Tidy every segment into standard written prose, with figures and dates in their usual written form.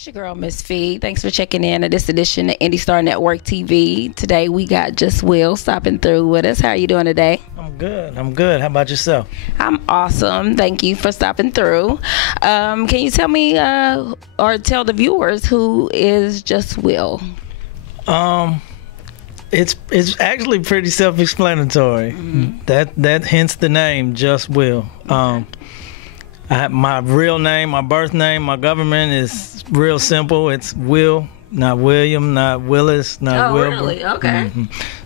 It's your girl, Miss Fee. Thanks for checking in at this edition of Indy Star Network TV. Today we got Jus Will stopping through with us. How are you doing today? I'm good. How about yourself? I'm awesome. Thank you for stopping through. Can you tell me or tell the viewers who is Jus Will? It's actually pretty self-explanatory. That hence the name, Jus Will. My real name, my birth name, my government is real simple. It's Will, not William, not Willis, not Wilbur. Oh, really? Okay.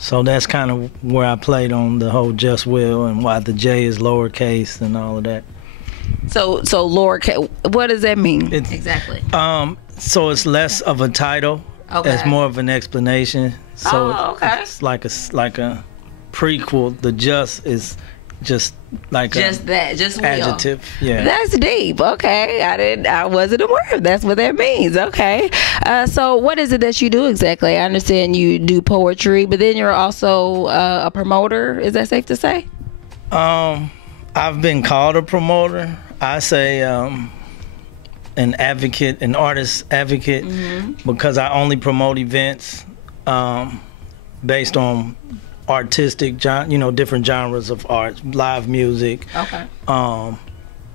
So that's kind of where I played on the whole Jus Will and why the J is lowercase and all of that. So lowercase, what does that mean exactly? So it's less of a title. Okay. It's more of an explanation. So it's like a prequel. The Jus is just like just Will. Adjective. Yeah. That's deep. Okay. I wasn't aware. That's what that means. Okay. So what is it that you do exactly? I understand you do poetry, but then you're also a promoter. Is that safe to say? I've been called a promoter. I say an advocate, an artist advocate, because I only promote events based on artistic, different genres of art, live music, and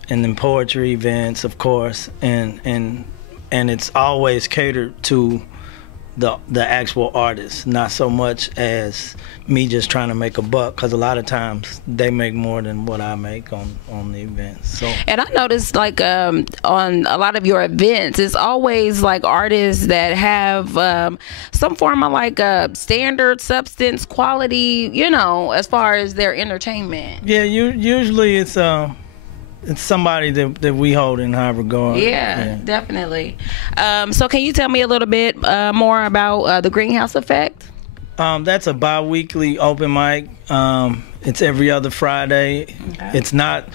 then poetry events, of course, and it's always catered to the actual artist, not so much as me just trying to make a buck, because a lot of times they make more than what I make on the events. So, and I noticed like on a lot of your events, it's always like artists that have some form of like standard substance quality, as far as their entertainment. Yeah, usually it's somebody that we hold in high regard. Yeah, definitely. So can you tell me a little bit more about the Greenhouse Effect? That's a bi-weekly open mic. It's every other Friday. It's not,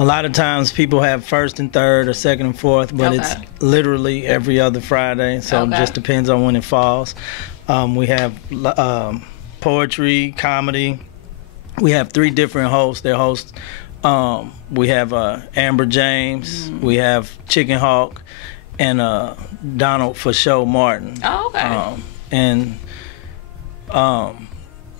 a lot of times people have first and third or second and fourth, but it's literally every other Friday. So it just depends on when it falls. We have poetry, comedy. We have 3 different hosts. They're hosts. We have Amber James, we have Chicken Hawk, and Donald for Show Martin. Oh, okay.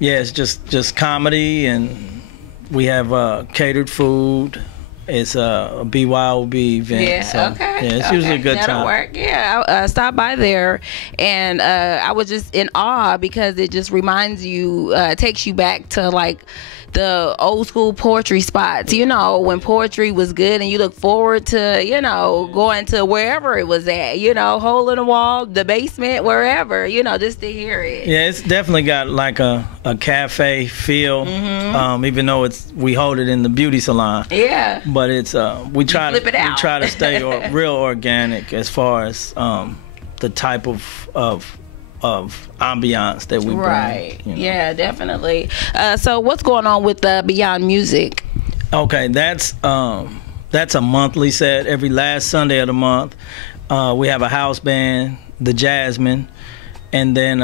It's just comedy, and we have catered food. It's a BYOB event. Yeah, it's usually a good time. That'll work. Yeah, I stopped by there, and I was just in awe because it just reminds you, takes you back to like the old school poetry spots, when poetry was good, and you look forward to, going to wherever it was at, hole in the wall, the basement, wherever, just to hear it. Yeah, it's definitely got like a cafe feel, even though we hold it in the beauty salon. Yeah. But it's we try to stay real organic as far as the type of ambiance that we bring. Right. Yeah, definitely. So what's going on with Beyond Music? Okay, that's a monthly set. Every last Sunday of the month, we have a house band, the Jasmine, and then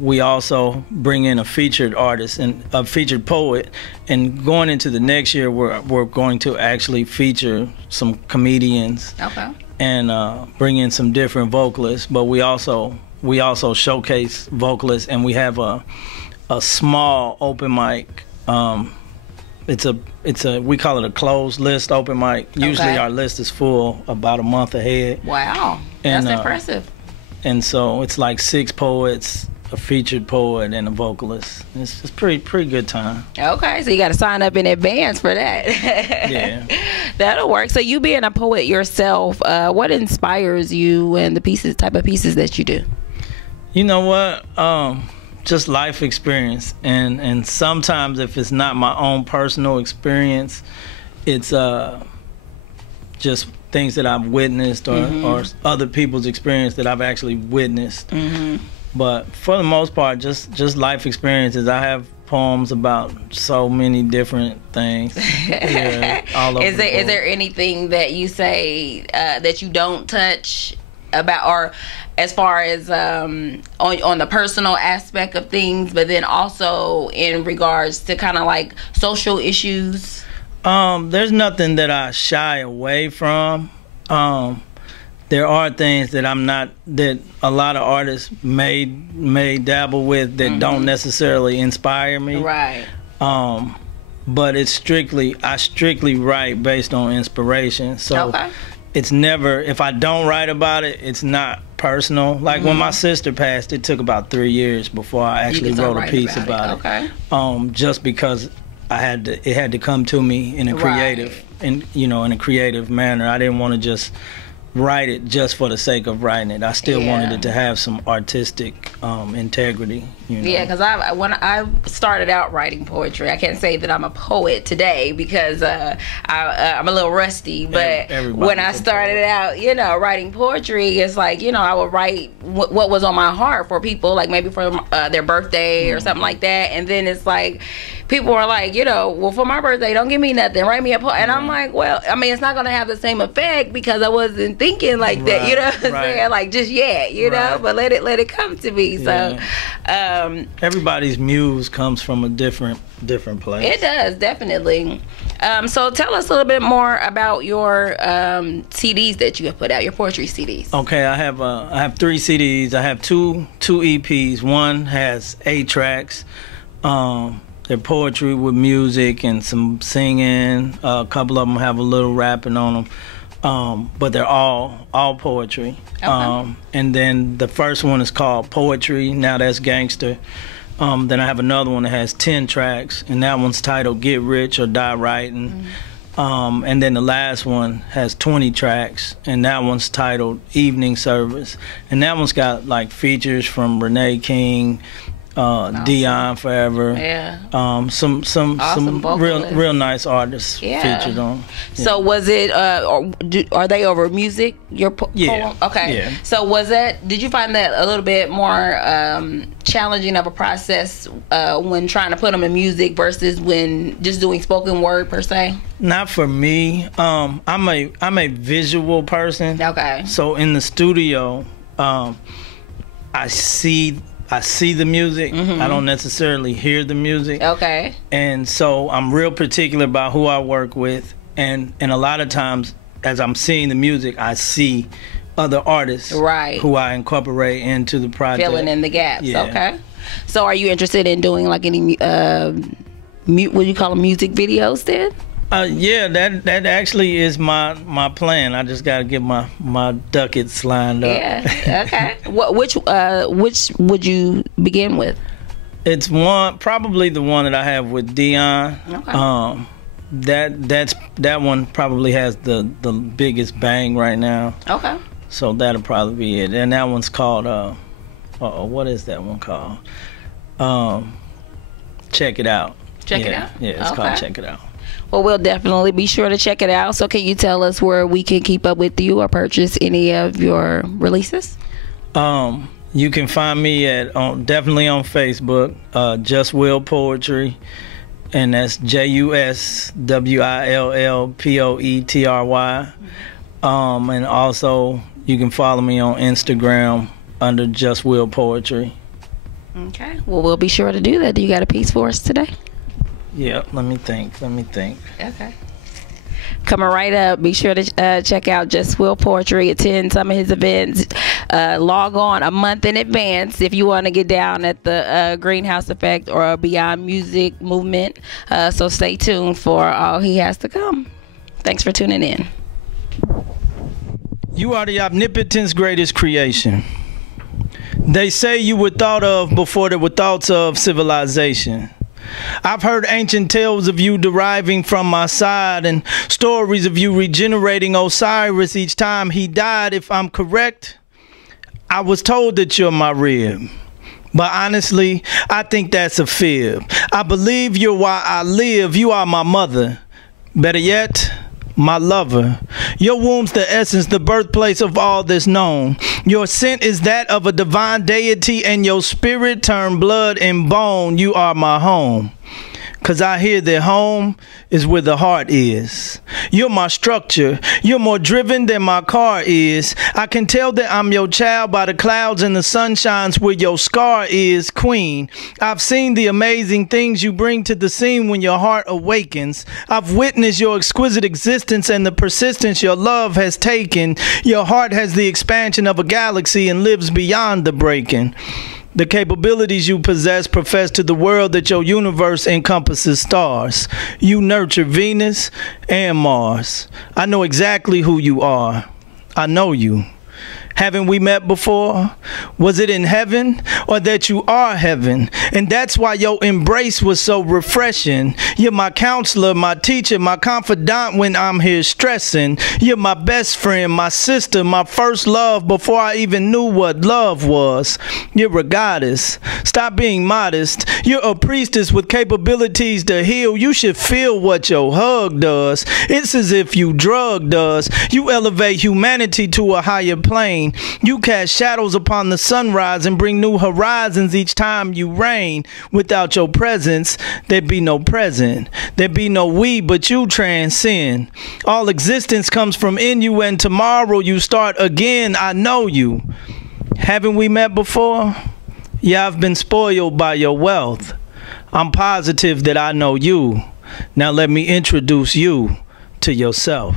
we also bring in a featured artist and a featured poet. And going into the next year, we're going to actually feature some comedians. Okay. And bring in some different vocalists, but we also showcase vocalists, and we have a small open mic. We call it a closed list open mic. Usually our list is full about a month ahead. Wow, that's impressive. And so it's like 6 poets, a featured poet, and a vocalist. It's pretty good time. Okay, so you got to sign up in advance for that. Yeah, that'll work. So you being a poet yourself, what inspires you and the type of pieces that you do? You know what? Just life experience, and sometimes if it's not my own personal experience, it's just things that I've witnessed or other people's experience that I've actually witnessed. But for the most part, just life experiences. I have poems about so many different things. All over is there anything that you say that you don't touch about, or as far as on the personal aspect of things, but then also in regards to kind of like social issues? There's nothing that I shy away from. there are things that that a lot of artists may dabble with that don't necessarily inspire me. Right. But it's I strictly write based on inspiration. So it's never, if I don't write about it, it's not personal. Like when my sister passed, it took about 3 years before I actually wrote a piece about it. Just because it had to come to me in a creative, in a creative manner. I didn't want to just write it just for the sake of writing it. I still wanted it to have some artistic integrity. Yeah, because when I started out writing poetry, I can't say that I'm a poet today because I'm a little rusty. But when I started out, writing poetry, it's like I would write what was on my heart for people, like maybe for their birthday or something like that. And then it's like people are like, well, for my birthday, don't give me nothing, write me a poem. And I'm like, well, I mean, it's not gonna have the same effect because I wasn't thinking like that, you know what I'm saying? Like just yet, know, but let it come to me. So everybody's muse comes from a different place. It does, definitely. So tell us a little bit more about your CDs that you have put out, your poetry CDs. Okay, I have 3 CDs. I have two EPs. One has 8 tracks. They're poetry with music and some singing. A couple of them have a little rapping on them. But they're all poetry. Okay. And then the first one is called Poetry, Now That's Gangster. Then I have another one that has 10 tracks, and that one's titled Get Rich or Die Writing. And then the last one has 20 tracks, and that one's titled Evening Service. And that one's got like features from Renee King, Dion Forever, some real nice artists featured on. So was it are they over music, your poem? Okay. So did you find that a little bit more challenging of a process when trying to put them in music versus when just doing spoken word per se? Not for me. I'm a visual person. Okay. So in the studio, I see the music. I don't necessarily hear the music. Okay. And so I'm real particular about who I work with. And a lot of times, as I'm seeing the music, I see other artists who I incorporate into the project. Filling in the gaps. Okay. So are you interested in doing like any, what do you call them, music videos then? That actually is my plan. I just got to get my ducats lined up. Yeah. Okay. Which would you begin with? It's probably the one that I have with Dion. Okay. That one probably has the biggest bang right now. Okay. So that'll probably be it. And that one's called what is that one called? Check It Out. Check It Out. Yeah, it's called Check It Out. Well, we'll definitely be sure to check it out. So can you tell us where we can keep up with you or purchase any of your releases? You can find me definitely on Facebook, Jus Will Poetry, and that's JUSWILLPOETRY. And also you can follow me on Instagram under Jus Will Poetry. Okay. Well, we'll be sure to do that. Do you got a piece for us today? Yeah, let me think. Okay. Coming right up, be sure to check out Jus Will Poetry, attend some of his events, log on a month in advance if you want to get down at the Greenhouse Effect or Beyond Music Movement. So stay tuned for all he has to come. Thanks for tuning in. You are the omnipotent's greatest creation. They say you were thought of before there were thoughts of civilization. I've heard ancient tales of you deriving from my side and stories of you regenerating Osiris each time he died. If I'm correct, I was told that you're my rib. But honestly, I think that's a fib. I believe you're why I live. You are my mother. Better yet, my lover. Your womb's the essence, the birthplace of all that's known. Your scent is that of a divine deity, and your spirit turned blood and bone. You are my home. 'cause I hear that home is where the heart is. You're my structure. You're more driven than my car is. I can tell that I'm your child by the clouds and the sunshines where your scar is, queen. I've seen the amazing things you bring to the scene when your heart awakens. I've witnessed your exquisite existence and the persistence your love has taken. Your heart has the expansion of a galaxy and lives beyond the breaking. The capabilities you possess profess to the world that your universe encompasses stars. You nurture Venus and Mars. I know exactly who you are. I know you. Haven't we met before? Was it in heaven or that you are heaven? And that's why your embrace was so refreshing. You're my counselor, my teacher, my confidant when I'm here stressing. You're my best friend, my sister, my first love before I even knew what love was. You're a goddess. Stop being modest. You're a priestess with capabilities to heal. You should feel what your hug does. It's as if you drugged us. You elevate humanity to a higher plane. You cast shadows upon the sunrise and bring new horizons each time you reign. Without your presence, there'd be no present. There'd be no we, but you transcend. All existence comes from in you, and tomorrow you start again. I know you. Haven't we met before? Yeah, I've been spoiled by your wealth. I'm positive that I know you. Now let me introduce you to yourself.